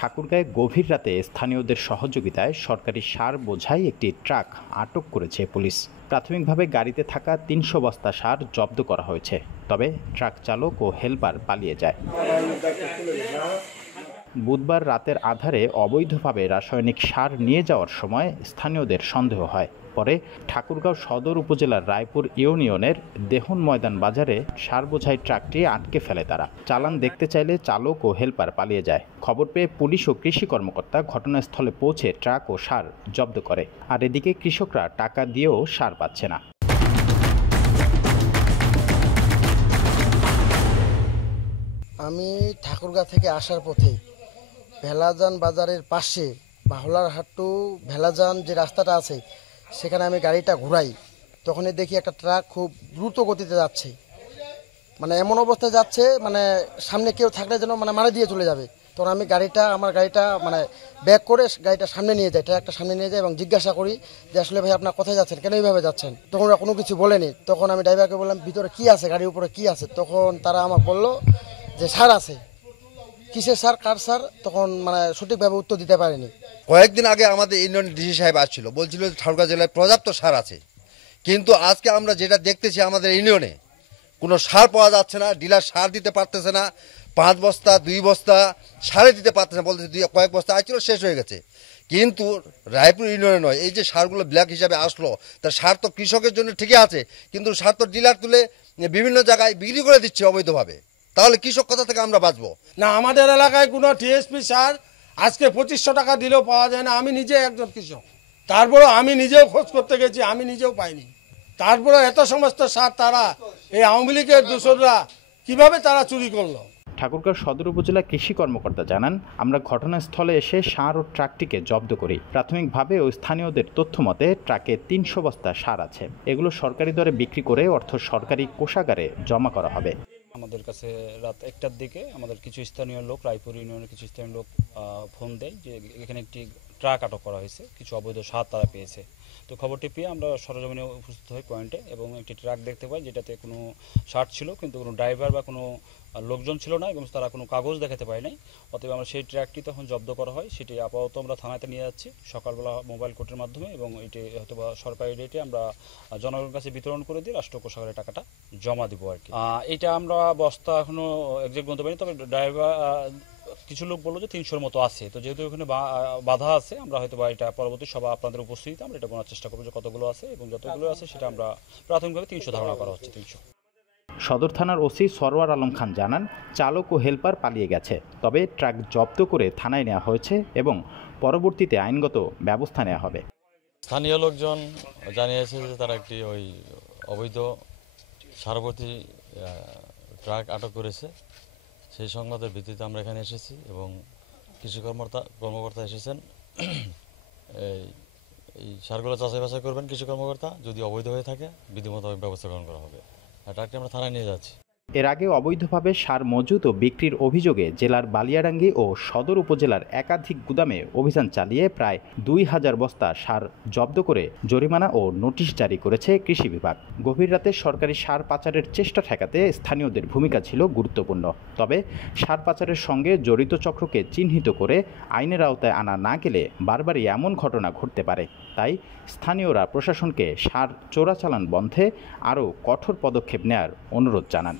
ঠাকুরগাঁয়ে গভীর রাতে স্থানীয়দের সহযোগিতায় সরকারি সার বোঝাই একটি ট্রাক আটক করেছে পুলিশ। প্রাথমিকভাবে গাড়িতে থাকা ৩০০ বস্তা সার জব্দ করা হয়েছে, তবে ট্রাক চালক ও হেলপার পালিয়ে যায়। বুধবার রাতের আধারে অবৈধভাবে রাসায়নিক সার নিয়ে যাওয়ার সময় স্থানীয়দের সন্দেহ হয়। পরে ঠাকুরগাঁও সদর উপজেলার রায়পুর ইউনিয়নের দেহন ময়দান বাজারে সার বোঝাই ট্রাকটি আটকে ফেলে তারা। চালান দেখতে চাইলে চালক ও হেলপার পালিয়ে যায়। খবর পেয়ে পুলিশ ও কৃষি কর্মকর্তা ঘটনাস্থলে পৌঁছে ট্রাক ও সার জব্দ করে। আর এদিকে কৃষকরা টাকা দিয়েও সার পাচ্ছে না। আমি ঠাকুরগাঁ থেকে আসার পথে ভেলাজান বাজারের পাশে বাহলারহাট্টু ভেলাজান যে রাস্তাটা আছে সেখানে আমি গাড়িটা ঘুরাই, তখনই দেখি একটা ট্রাক খুব দ্রুত গতিতে যাচ্ছে। মানে এমন অবস্থায় যাচ্ছে, মানে সামনে কেউ থাকলে যেন মারা দিয়ে চলে যাবে। তখন আমি আমার গাড়িটা ব্যাক করে গাড়িটা সামনে নিয়ে যাই, ট্রাকটা সামনে নিয়ে যাই এবং জিজ্ঞাসা করি যে আসলে ভাই আপনার কোথায় যাচ্ছেন, কেন এইভাবে যাচ্ছেন। তখন ওরা কোনো কিছু বলেনি। তখন আমি ড্রাইভারকে বললাম ভিতরে কি আছে, গাড়ির উপরে কি আছে। তখন তারা আমাকে বললো যে সার আছে। কিসের সার, কার সার, তখন সঠিকভাবে উত্তর দিতে পারেনি। কয়েকদিন আগে আমাদের ইউনিয়ন ডিসি সাহেব আসছিল, বলছিল ঠাকুরগাঁ জেলায় পর্যাপ্ত সার আছে, কিন্তু আজকে আমরা যেটা দেখতেছি আমাদের ইউনিয়নে কোনো সার পাওয়া যাচ্ছে না। ডিলার সার দিতে পারতেছে না, 5 বস্তা 2 বস্তা সারে দিতে পারতেছে না, বলতেছে কয়েক বস্তা আসছিল শেষ হয়ে গেছে। কিন্তু রায়পুর ইউনিয়নে নয়, এই যে সারগুলো ব্ল্যাক হিসাবে আসলো, তার সার তো কৃষকের জন্য ঠিকই আছে, কিন্তু সার তো ডিলার তুলে বিভিন্ন জায়গায় বিক্রি করে দিচ্ছে অবৈধভাবে। তাহলে কৃষক কোথা থেকে আমরা বাঁচবো? না, আমাদের এলাকায় কোনো টিএসপি সার আজকে 2500 টাকা দিলেও পাওয়া যায় না। আমি নিজে একজন কৃষক, তারপরে আমি নিজেও খোঁজ করতে গেছি, আমি নিজেও পাইনি। তারপরে এত সমস্ত সার তারা এই আওয়ামী লীগের দোসররা কিভাবে তারা চুরি করলো। ঠাকুরগাঁও সদর উপজেলা কৃষি কর্মকর্তা জানান, আমরা ঘটনাস্থলে এসে সার ও ট্রাকটিকে জব্দ করি। প্রাথমিকভাবে ও স্থানীয়দের তথ্য মতে ট্রাকে 300 বস্তা সার আছে। এগুলো সরকারি দরে বিক্রি করে অর্থ সরকারি কোষাগারে জমা করা হবে। আমাদের কাছে রাত 1টার দিকে আমাদের কিছু স্থানীয় লোক, রায়পুর ইউনিয়নের কিছু স্থানীয় লোক ফোন দেয় যে এখানে একটি ট্রাক আটক করা হয়েছে, কিছু অবৈধ সার তারা পেয়েছে। তো খবরটি পেয়ে আমরা সরজমিনে উপস্থিত হই পয়েন্টে এবং একটি ট্রাক দেখতে পাই যেটাতে কোনো সার ছিল, কিন্তু কোনো ড্রাইভার বা কোনো লোকজন ছিল না এবং তারা কোনো কাগজ দেখাতে পারে নাই। অতএব আমরা সেই ট্রাকটি তখন জব্দ করা হয়। সেটি আপাতত আমরা থানাতে নিয়ে যাচ্ছি সকালবেলা মোবাইল কোর্টের মাধ্যমে, এবং এটি হয়তো বা সরকারি রেটে আমরা জনগণের কাছে বিতরণ করে দিয়ে রাষ্ট্র কোষাগারে টাকাটা জমা দিব আর কি। এটা আমরা বস্তা এখনো এক্সাক্ট বলতে পারিনি, তবে ড্রাইভার কিছু লোক বললো যে 300-র মতো আছে। তো যেহেতু ওখানে বাধা আছে, আমরা হয়তো বা এটা পরবর্তী সভা আপনাদের উপস্থিতিতে আমরা এটা গোনার চেষ্টা করবো যে কতগুলো আছে, এবং যতগুলো আছে সেটা আমরা প্রাথমিকভাবে 300 ধারণা করা হচ্ছে। 300। সদর থানার ওসি সরওয়ার আলম খান জানান, চালক ও হেলপার পালিয়ে গেছে, তবে ট্রাক জব্দ করে থানায় নেওয়া হয়েছে এবং পরবর্তীতে আইনগত ব্যবস্থা নেওয়া হবে। স্থানীয় লোকজন জানিয়েছে যে তারা একটি অবৈধ সারবর্তী ট্রাক আটক করেছে। সেই সংবাদের ভিত্তিতে আমরা এখানে এসেছি এবং কৃষি কর্মকর্তা এসেছেন। এই সারগুলো যাচাই বাছাই করবেন কৃষি কর্মকর্তা, যদি অবৈধ হয়ে থাকে বিধি মোতাবেক ব্যবস্থা গ্রহণ করা হবে। ট্রাকটি আমরা থানায় নিয়ে যাচ্ছি। এর আগে অবৈধভাবে সার মজুত ও বিক্রির অভিযোগে জেলার বালিয়াডাঙ্গি ও সদর উপজেলার একাধিক গুদামে অভিযান চালিয়ে প্রায় 2000 বস্তা সার জব্দ করে জরিমানা ও নোটিশ জারি করেছে কৃষি বিভাগ। গভীর রাতে সরকারি সার পাচারের চেষ্টা ঠেকাতে স্থানীয়দের ভূমিকা ছিল গুরুত্বপূর্ণ। তবে সার পাচারের সঙ্গে জড়িত চক্রকে চিহ্নিত করে আইনের আওতায় আনা না গেলে বারবারই এমন ঘটনা ঘটতে পারে। তাই স্থানীয়রা প্রশাসনকে সার চোরাচালান বন্ধে আরও কঠোর পদক্ষেপ নেওয়ার অনুরোধ জানান।